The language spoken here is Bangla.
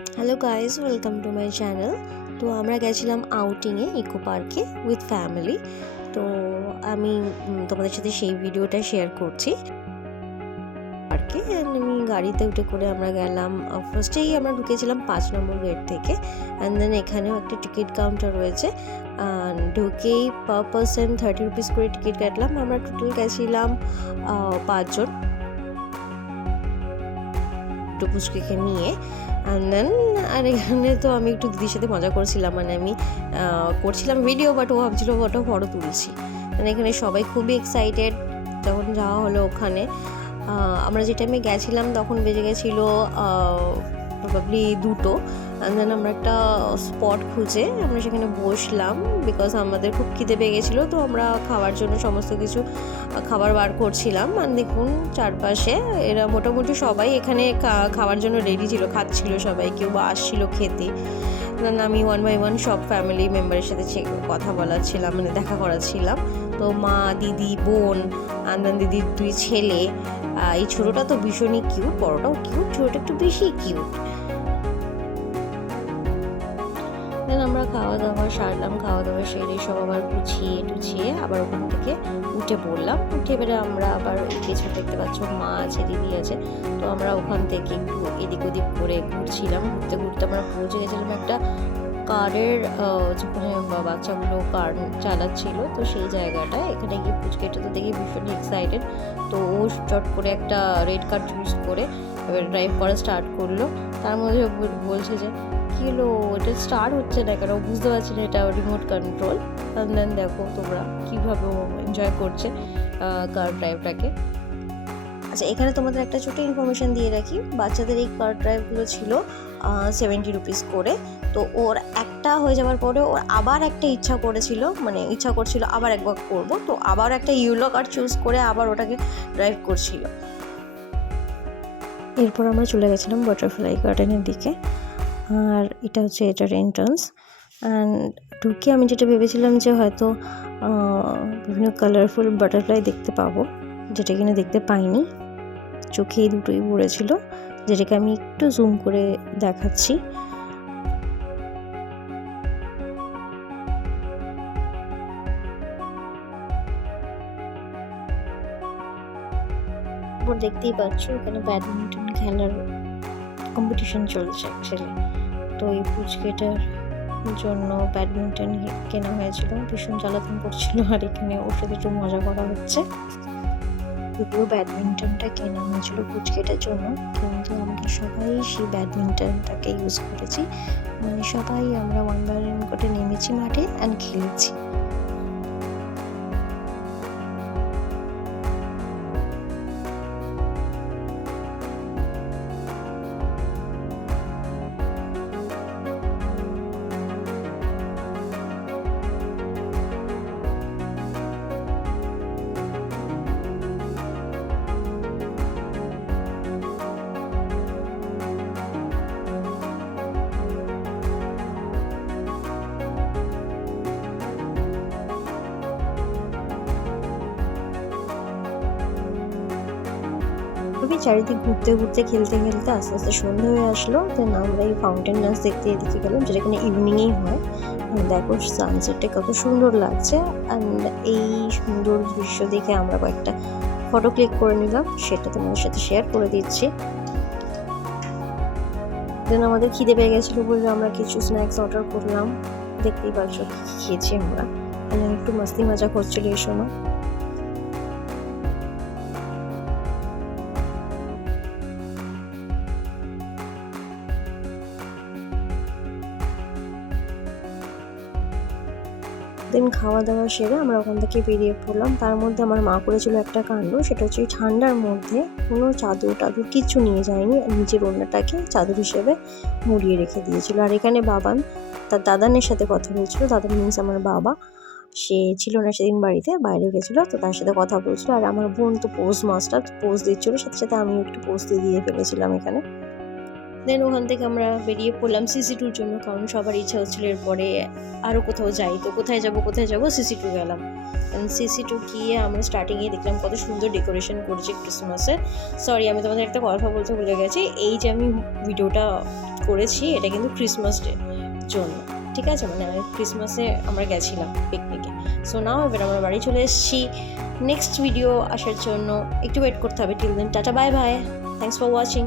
Hello guys, welcome to my channel. তো আমরা গেছিলাম আউটিংয়ে ইকো পার্কে উইথ ফ্যামিলি। তো আমি তোমাদের সাথে সেই ভিডিওটা শেয়ার করছি। পার্কে আমি গাড়িতে উঠে করে আমরা গেলাম। ফার্স্টেই আমরা ঢুকেছিলাম 5 নম্বর গেট থেকে, অ্যান্ড দেন এখানেও একটা টিকিট কাউন্টার রয়েছে। ঢুকেই পার পারসন 30 রুপিস করে টিকিট কাটলাম। আমরা টোটাল গেছিলাম 5 জন পুচকিকে নিয়ে। অ্যান্ড দেন আর এখানে তো আমি একটু দিদির সাথে মজা করছিলাম, মানে আমি করছিলাম ভিডিও, বাট ও ভাবছিল ওটা ফটো তুলছি। মানে এখানে সবাই খুবই এক্সাইটেড। যখন যাওয়া হলো ওখানে, আমরা যে টাইমে গেছিলাম তখন বেজে গেছিলো প্রবাবলি 2টো। অ্যান্ড দেন আমরা একটা স্পট খুঁজে আমরা সেখানে বসলাম, বিকজ আমাদের খুব খিদে পেয়ে গেছিলো। তো আমরা খাওয়ার জন্য সমস্ত কিছু খাবার বার করছিলাম। আর দেখুন চারপাশে এরা মোটামুটি সবাই এখানে খাওয়ার জন্য রেডি ছিল, খাচ্ছিল সবাই, কেউ বা আসছিল খেতে। আমি 1 বাই 1 সব ফ্যামিলি মেম্বারের সাথে কথা বলাচ্ছিলাম, মানে দেখা করাচ্ছিলাম। তো মা, দিদি, বোন, আন্দান দিদির 2 ছেলে। এই ছোটোটা তো ভীষণই কিউট, বড়টাও কিউট, ছোটোটা একটু বেশি কিউট। দেন আমরা খাওয়া দাওয়া সারলাম, খাওয়া দাওয়া সেরে সব আবার গুছিয়ে টুছিয়ে আবার ওখান থেকে উঠে পড়লাম। উঠে এবারে আমরা আবার পেছনে দেখতে পাচ্ছ মা আছে, দিদি আছে। তো আমরা ওখান থেকে একটু এদিক ওদিক করে ঘুরছিলাম। ঘুরতে ঘুরতে আমরা পৌঁছে গেছিলাম একটা কারের, যেখানে বাচ্চাগুলো কার চালাচ্ছিল। তো সেই জায়গাটায় এখানে গিয়ে পুচকেটা তো দেখে ভীষণ এক্সাইটেড। তো ও চট করে একটা রেড কার চুজ করে এবার ড্রাইভ করা স্টার্ট করলো। তার মধ্যে বলছে যে কী হলো, এটা স্টার্ট হচ্ছে না কেন, বুঝতে পারছি না, এটা রিমোট কন্ট্রোল। দেন দেখো তোমরা কীভাবে ও এনজয় করছে কার ড্রাইভটাকে। আচ্ছা, এখানে তোমাদের একটা ছোটো ইনফরমেশান দিয়ে রাখি। বাচ্চাদের এই কার ড্রাইভগুলো ছিল 70 রুপিস করে। তো ওর একটা হয়ে যাওয়ার পরে ওর আবার একটা ইচ্ছা করছিল আবার একবার করব। তো আবার একটা ইয়েলো কার চুজ করে আবার ওটাকে ড্রাইভ করছিল। এরপর আমরা চলে গেছিলাম বাটারফ্লাই গার্ডেনের দিকে। আর এটা হচ্ছে এটার এন্ট্রান্স। অ্যান্ড ঢুকে আমি যেটা ভেবেছিলাম যে হয়তো বিভিন্ন কালারফুল বাটারফ্লাই দেখতে পাবো, যেটা কিনা দেখতে পাইনি। চোখে দুটোই পড়েছিল, যেটাকে আমি একটু জুম করে দেখাচ্ছি। দেখতেই পাচ্ছ এখানে ব্যাডমিন্টন খেলার কম্পিটিশন চলছে অ্যাকচুয়ালি। তো এই পুচকেটার জন্য ব্যাডমিন্টন কেনা হয়েছিল, ভীষণ জ্বালাতন করছিল, আর এখানে ওর সাথে একটু মজা করা হচ্ছে। যদিও ব্যাডমিন্টনটা কেনা হয়েছিল পুচকেটার জন্য, কিন্তু আমরা সবাই সেই ব্যাডমিন্টনটাকে ইউজ করেছি। মানে সবাই আমরা 1 বাই 1 করে নেমেছি মাঠে অ্যান্ড খেলেছি। চারিদিক ঘুরতে ঘুরতে খেলতে খেলতে আস্তে আস্তে সন্ধ্যা হয়ে আসলো। দেন আমরা এই ফাউন্টেন ডান্স দেখতে এদিকে গেলাম, যেটা এখানে ইভিনিংয়েই হয়। দেখো সানসেটটা কত সুন্দর লাগছে। অ্যান্ড এই সুন্দর দৃশ্য দেখে আমরা কয়েকটা ফটো ক্লিক করে নিলাম, সেটা তোমাদের সাথে শেয়ার করে দিচ্ছি। দেন আমাদের খিদে পেয়ে গেছিলো বলে আমরা কিছু স্ন্যাক্স অর্ডার করলাম। দেখতেই পাচ্ছ কি খেয়েছি আমরা। একটু মাস্তি মজা করছিল এই সময়। দেন খাওয়া দাওয়া সেরে আমরা ওখান থেকে বেরিয়ে পড়লাম। তার মধ্যে আমার মা করেছিল একটা কাণ্ড, সেটা হচ্ছে ঠান্ডার মধ্যে কোনো চাদর টাদর কিচ্ছু নিয়ে যায়নি, নিজের ওড়নাটাকে চাদর হিসেবে মুড়িয়ে রেখে দিয়েছিল। আর এখানে বাবান তার দাদানের সাথে কথা বলছিল। দাদান মিন্স আমার বাবা, সে ছিল না সেদিন বাড়িতে, বাইরে গেছিলো। তো তার সাথে কথা বলছিল। আর আমার বোন তো পোজ মাস্টার, পোজ দিচ্ছিলো, সাথে সাথে আমি একটু পোজ দিয়ে ফেলেছিলাম এখানে। দেন ওখান থেকে আমরা বেরিয়ে পড়লাম সিসি2-র জন্য, কারণ সবার ইচ্ছা হচ্ছিলো এরপরে আরও কোথাও যাই। তো কোথায় যাব, সিসি2 গেলাম। সিসি2 গিয়ে আমরা স্টার্টিংয়ে দেখলাম কত সুন্দর ডেকোরেশন করেছে ক্রিসমাসের। সরি, আমি তোমাদের একটা কথা বলতে ভুলে গেছি। এই যে আমি ভিডিওটা করেছি এটা কিন্তু ক্রিসমাস ডে জন্য, ঠিক আছে, মানে ক্রিসমাসে আমরা গেছিলাম পিকনিকে। সো নাও এবার আমরা বাড়ি চলে এসেছি, নেক্সট ভিডিও আসার জন্য একটু ওয়েট করতে হবে। Till then tata bye bye, thanks for watching.